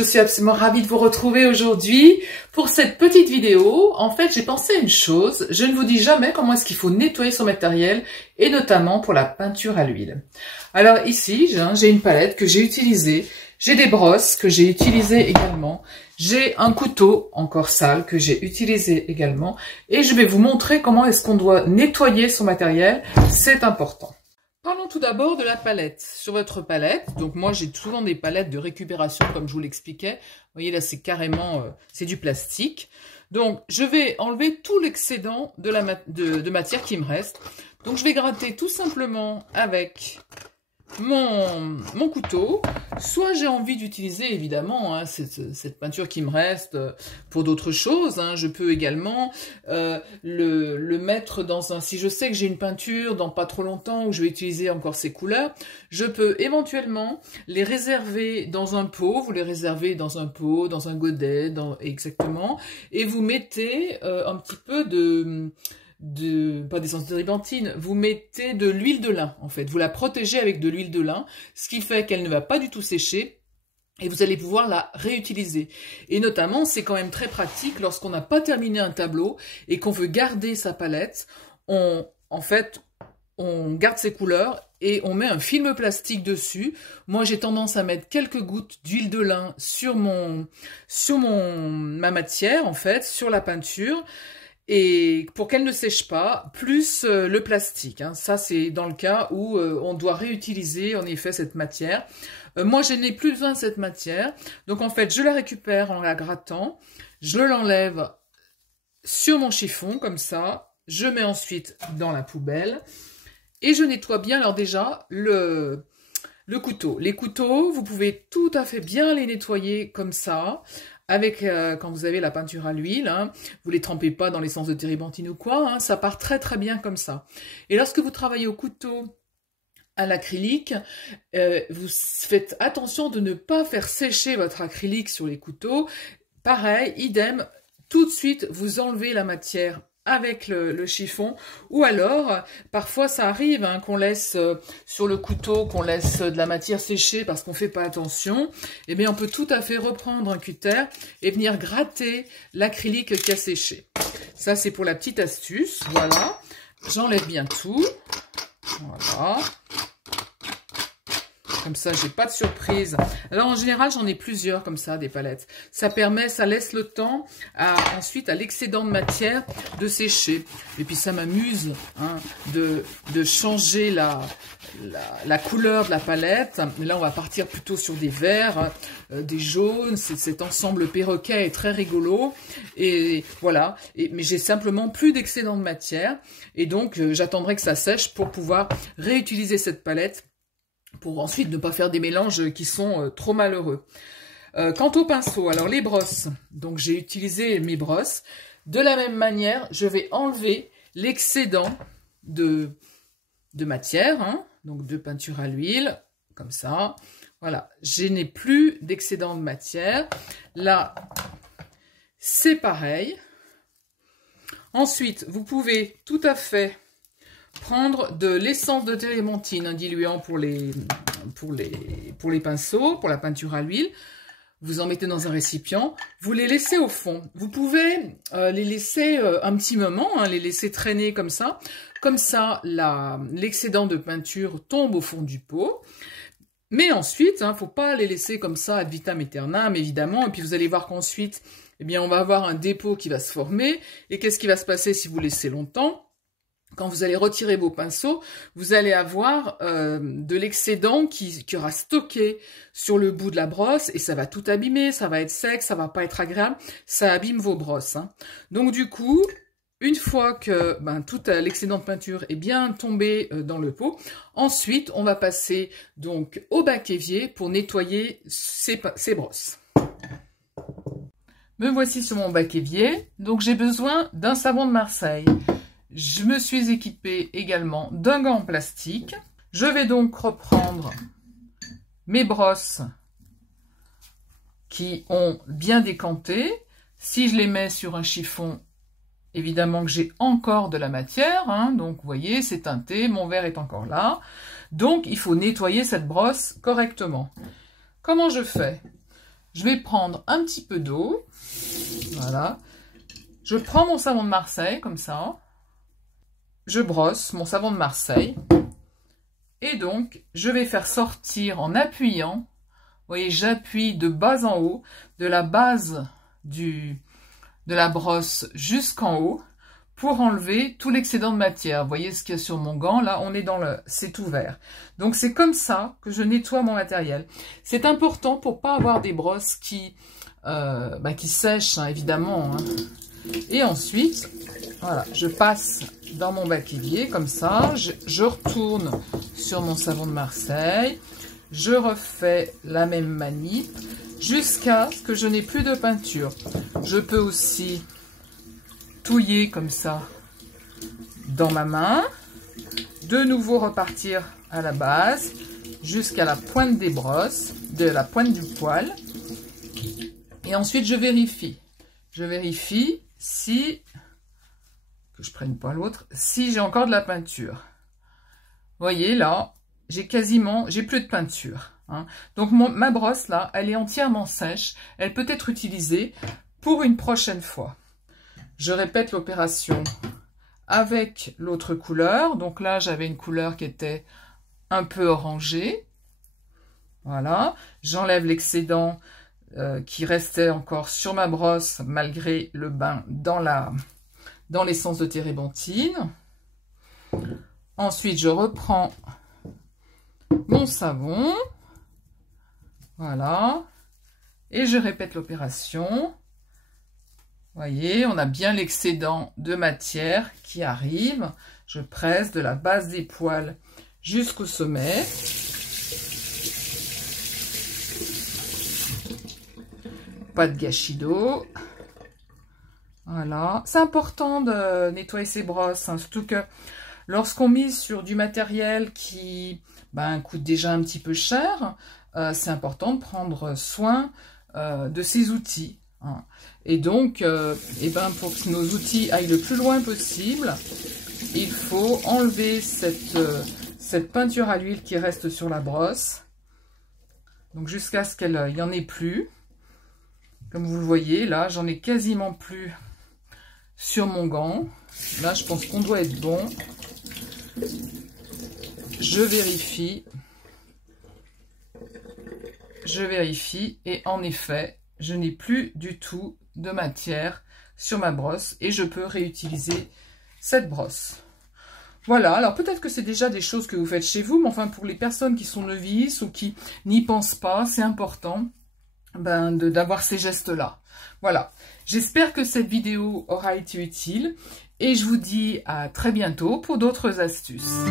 je suis absolument ravie de vous retrouver aujourd'hui pour cette petite vidéo. En fait, j'ai pensé à une chose, je ne vous dis jamais comment est-ce qu'il faut nettoyer son matériel, et notamment pour la peinture à l'huile. Alors ici, j'ai une palette que j'ai utilisée, j'ai des brosses que j'ai utilisées également, j'ai un couteau encore sale que j'ai utilisé également, et je vais vous montrer comment est-ce qu'on doit nettoyer son matériel, c'est important. Parlons tout d'abord de la palette. Sur votre palette, donc moi j'ai souvent des palettes de récupération comme je vous l'expliquais. Vous voyez là c'est carrément, c'est du plastique. Donc je vais enlever tout l'excédent de matière qui me reste. Donc je vais gratter tout simplement avec mon couteau. Soit j'ai envie d'utiliser évidemment cette peinture qui me reste pour d'autres choses. Je peux également le mettre dans un... Si je sais que j'ai une peinture dans pas trop longtemps où je vais utiliser encore ces couleurs, je peux éventuellement les réserver dans un pot. Vous les réservez dans un pot, dans un godet, exactement. Et vous mettez un petit peu pas d'essence de térébenthine, vous mettez de l'huile de lin en fait, vous la protégez avec de l'huile de lin, ce qui fait qu'elle ne va pas du tout sécher et vous allez pouvoir la réutiliser. Et notamment, c'est quand même très pratique lorsqu'on n'a pas terminé un tableau et qu'on veut garder sa palette, on garde ses couleurs et on met un film plastique dessus. Moi, j'ai tendance à mettre quelques gouttes d'huile de lin sur ma matière en fait, sur la peinture. Et pour qu'elle ne sèche pas, plus le plastique. Ça, c'est dans le cas où on doit réutiliser, en effet, cette matière. Moi, je n'ai plus besoin de cette matière. Donc, en fait, je la récupère en la grattant. Je l'enlève sur mon chiffon, comme ça. Je mets ensuite dans la poubelle. Et je nettoie bien, alors déjà, le couteau. Les couteaux, vous pouvez tout à fait bien les nettoyer comme ça. Avec, quand vous avez la peinture à l'huile, vous les trempez pas dans l'essence de térébenthine ou quoi, ça part très très bien comme ça. Et lorsque vous travaillez au couteau à l'acrylique, vous faites attention de ne pas faire sécher votre acrylique sur les couteaux. Pareil, idem, tout de suite vous enlevez la matière avec le chiffon, ou alors parfois ça arrive qu'on laisse sur le couteau, qu'on laisse de la matière sécher parce qu'on fait pas attention. Eh bien on peut tout à fait reprendre un cutter et venir gratter l'acrylique qui a séché. Ça c'est pour la petite astuce. Voilà, j'enlève bien tout. Voilà. Comme ça, j'ai pas de surprise. Alors, en général, j'en ai plusieurs comme ça, des palettes. Ça laisse le temps ensuite à l'excédent de matière de sécher. Et puis, ça m'amuse de changer la couleur de la palette. Mais là, on va partir plutôt sur des verts, des jaunes. Cet ensemble perroquet est très rigolo. Et voilà. Mais j'ai simplement plus d'excédent de matière. Et donc, j'attendrai que ça sèche pour pouvoir réutiliser cette palette, pour ensuite ne pas faire des mélanges qui sont trop malheureux. Quant au pinceau, alors les brosses, donc j'ai utilisé mes brosses. De la même manière, je vais enlever l'excédent de matière, donc de peinture à l'huile, comme ça. Voilà, je n'ai plus d'excédent de matière. Là, c'est pareil. Ensuite, vous pouvez tout à fait prendre de l'essence de térébenthine, un diluant pour les pinceaux, pour la peinture à l'huile. Vous en mettez dans un récipient, vous les laissez au fond. Vous pouvez les laisser un petit moment, les laisser traîner comme ça. Comme ça, l'excédent de peinture tombe au fond du pot. Mais ensuite, faut pas les laisser comme ça ad vitam aeternam, évidemment. Et puis vous allez voir qu'ensuite, eh bien, on va avoir un dépôt qui va se former. Et qu'est-ce qui va se passer si vous laissez longtemps ? Quand vous allez retirer vos pinceaux, vous allez avoir de l'excédent qui aura stocké sur le bout de la brosse et ça va tout abîmer, ça va être sec, ça va pas être agréable, ça abîme vos brosses. Donc du coup, une fois que tout l'excédent de peinture est bien tombé dans le pot, ensuite on va passer donc au bac évier pour nettoyer ces brosses. Me voici sur mon bac évier, donc j'ai besoin d'un savon de Marseille. Je me suis équipée également d'un gant en plastique. Je vais donc reprendre mes brosses qui ont bien décanté. Si je les mets sur un chiffon, évidemment que j'ai encore de la matière. Donc, vous voyez, c'est teinté, mon verre est encore là. Donc, il faut nettoyer cette brosse correctement. Comment je fais ? je vais prendre un petit peu d'eau. Voilà. Je prends mon savon de Marseille, comme ça. Je brosse mon savon de Marseille. Et donc, je vais faire sortir en appuyant. Vous voyez, j'appuie de bas en haut, de la base de la brosse jusqu'en haut, pour enlever tout l'excédent de matière. Vous voyez ce qu'il y a sur mon gant, là, on est c'est ouvert. Donc, c'est comme ça que je nettoie mon matériel. C'est important pour pas avoir des brosses qui sèchent, hein, évidemment. Hein. Et ensuite, voilà, je passe dans mon bac évier, comme ça. Je retourne sur mon savon de Marseille. Je refais la même manip jusqu'à ce que je n'ai plus de peinture. Je peux aussi touiller comme ça dans ma main. De nouveau repartir à la base jusqu'à la pointe des brosses, de la pointe du poil. Et ensuite, je vérifie. Je vérifie si, que je prenne pas l'autre, si j'ai encore de la peinture. Vous voyez là, j'ai plus de peinture. Hein. Donc ma brosse là, elle est entièrement sèche. Elle peut être utilisée pour une prochaine fois. Je répète l'opération avec l'autre couleur. Donc là, j'avais une couleur qui était un peu orangée. Voilà, j'enlève l'excédent qui restait encore sur ma brosse malgré le bain dans l'essence de térébenthine. Ensuite, je reprends mon savon. Voilà. Et je répète l'opération. Vous voyez, on a bien l'excédent de matière qui arrive. Je presse de la base des poils jusqu'au sommet. Pas de gâchis d'eau. Voilà. C'est important de nettoyer ses brosses, hein, surtout que lorsqu'on mise sur du matériel qui coûte déjà un petit peu cher, c'est important de prendre soin de ses outils. Hein. Et donc, pour que nos outils aillent le plus loin possible, il faut enlever cette peinture à l'huile qui reste sur la brosse. Donc jusqu'à ce qu'il n'y en ait plus. Comme vous le voyez, là, j'en ai quasiment plus sur mon gant. Là, je pense qu'on doit être bon. Je vérifie. Je vérifie. Et en effet, je n'ai plus du tout de matière sur ma brosse. Et je peux réutiliser cette brosse. Voilà, alors peut-être que c'est déjà des choses que vous faites chez vous. Mais enfin, pour les personnes qui sont novices ou qui n'y pensent pas, c'est important d'avoir ces gestes-là. Voilà, j'espère que cette vidéo aura été utile et je vous dis à très bientôt pour d'autres astuces.